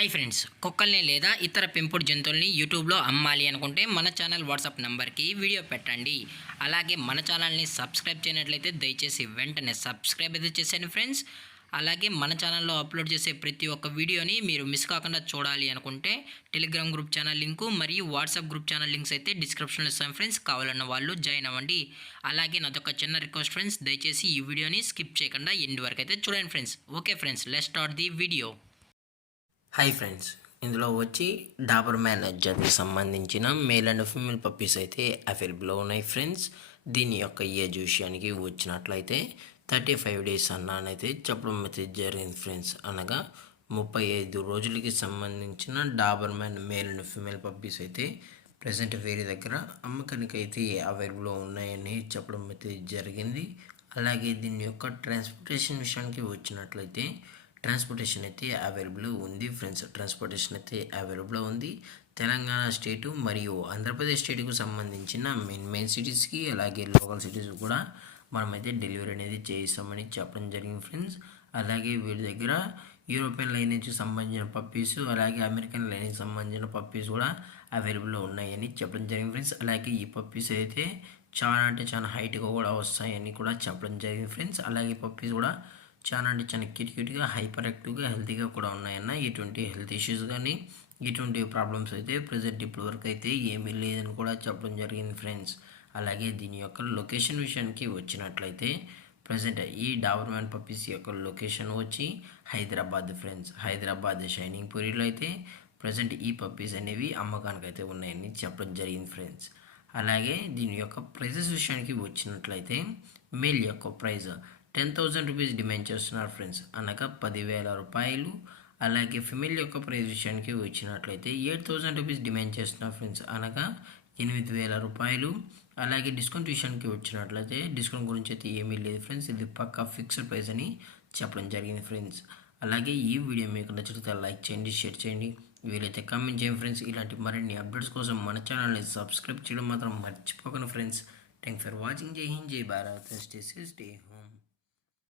Hi friends, కుక్కల్ని లేదా ఇతర పెంపుడు జంతువుల్ని యూట్యూబ్లో అమ్మాలి అనుకుంటే మన ఛానల్ వాట్సాప్ నెంబర్కి వీడియో పెట్టండి. అలాగే మన ఛానల్ని సబ్స్క్రైబ్ చేయనట్లయితే దయచేసి వెంటనే సబ్స్క్రైబ్ అయితే చేసేయండి ఫ్రెండ్స్. అలాగే మన ఛానల్లో అప్లోడ్ చేసే ప్రతి ఒక్క వీడియోని మీరు మిస్ కాకుండా చూడాలి అనుకుంటే టెలిగ్రామ్ గ్రూప్ ఛానల్ లింకు మరియు వాట్సాప్ గ్రూప్ ఛానల్ లింక్స్ అయితే డిస్క్రిప్షన్లో ఇస్తాను ఫ్రెండ్స్. కావాలన్న వాళ్ళు జాయిన్ అవ్వండి. అలాగే నాదొక చిన్న రిక్వెస్ట్ ఫ్రెండ్స్, దయచేసి ఈ వీడియోని స్కిప్ చేయకుండా ఎండ్ వరకు అయితే చూడండి friends. Okay friends, let's start the video. Hi friends, ఇందులో వచ్చి డాబర్ మ్యాన్ జాతికి సంబంధించిన మేల్ అండ్ ఫీమేల్ పప్పీస్ అయితే అవైలబుల్లో ఉన్నాయి ఫ్రెండ్స్. దీని యొక్క ఏజ్ విషయానికి వచ్చినట్లయితే 35 days అన్నానైతే చెప్పడం అయితే జరిగింది ఫ్రెండ్స్. అనగా 35 రోజులకి సంబంధించిన Dabur man male and female puppies అయితే ప్రజెంట్ వేరే దగ్గర అమ్మకానికి అయితే అవైలబుల్లో ఉన్నాయని చెప్పడం అయితే జరిగింది. అలాగే దీని యొక్క ట్రాన్స్పోర్టేషన్ విషయానికి వచ్చినట్లయితే ట్రాన్స్పోర్టేషన్ అయితే అవైలబుల్ ఉంది ఫ్రెండ్స్. ట్రాన్స్పోర్టేషన్ అయితే అవైలబుల్ ఉంది. తెలంగాణ స్టేటు మరియు ఆంధ్రప్రదేశ్ స్టేట్కు సంబంధించిన మెయిన్ సిటీస్కి అలాగే లోకల్ సిటీస్ కూడా మనమైతే డెలివరీ అనేది చేయిస్తామని చెప్పడం జరిగింది ఫ్రెండ్స్. అలాగే వీరి దగ్గర యూరోపియన్ లైనేజ్కి సంబంధించిన పప్పీస్ అలాగే అమెరికన్ లైనేజ్కి సంబంధించిన పప్పీస్ కూడా అవైలబుల్లో ఉన్నాయని చెప్పడం జరిగింది ఫ్రెండ్స్. అలాగే ఈ పప్పీస్ అయితే చాలా అంటే చాలా హైట్గా కూడా వస్తాయని కూడా చెప్పడం జరిగింది ఫ్రెండ్స్. అలాగే పప్పీస్ కూడా చాలా అంటే చాలా క్యూట్గా హైపర్ యాక్టివ్గా హెల్తీగా కూడా ఉన్నాయన్న. ఎటువంటి హెల్త్ ఇష్యూస్ కానీ ఎటువంటి ప్రాబ్లమ్స్ అయితే ప్రజెంట్ ఇప్పటి వరకు అయితే ఏమీ లేదని కూడా చెప్పడం జరిగింది ఫ్రెండ్స్. అలాగే దీని యొక్క లొకేషన్ విషయానికి వచ్చినట్లయితే ప్రజెంట్ ఈ డాబర్ మ్యాన్ పప్పీస్ యొక్క లొకేషన్ వచ్చి హైదరాబాద్ ఫ్రెండ్స్. హైదరాబాద్ షైనింగ్ పూరిలో అయితే ప్రజెంట్ ఈ పప్పీస్ అనేవి అమ్మకానికి అయితే ఉన్నాయని చెప్పడం జరిగింది ఫ్రెండ్స్. అలాగే దీని యొక్క ప్రైజెస్ విషయానికి వచ్చినట్లయితే మేల్ యొక్క ప్రైజ్ 10,000 రూపీస్ డిమాండ్ చేస్తున్నారు ఫ్రెండ్స్, అనగా 10,000 రూపాయలు. అలాగే ఫిమేల్ యొక్క ప్రైజ్ విషయానికి వచ్చినట్లయితే 8,000 రూపీస్ డిమాండ్ చేస్తున్నారు ఫ్రెండ్స్, అనగా 8,000 రూపాయలు. అలాగే డిస్కౌంట్ విషయానికి వచ్చినట్లయితే డిస్కౌంట్ గురించి అయితే ఏమీ లేదు ఫ్రెండ్స్, ఇది పక్కా ఫిక్స్డ్ ప్రైస్ అని చెప్పడం జరిగింది ఫ్రెండ్స్. అలాగే ఈ వీడియో మీకు నచ్చితే లైక్ చేయండి, షేర్ చేయండి, వీలైతే కామెంట్ చేయండి ఫ్రెండ్స్. ఇలాంటి మరిన్ని అప్డేట్స్ కోసం మన ఛానల్ని సబ్స్క్రైబ్ చేయడం మాత్రం మర్చిపోకండి ఫ్రెండ్స్. Thank for watching. జై హింద్, జై Bharat, stay safe, stay home.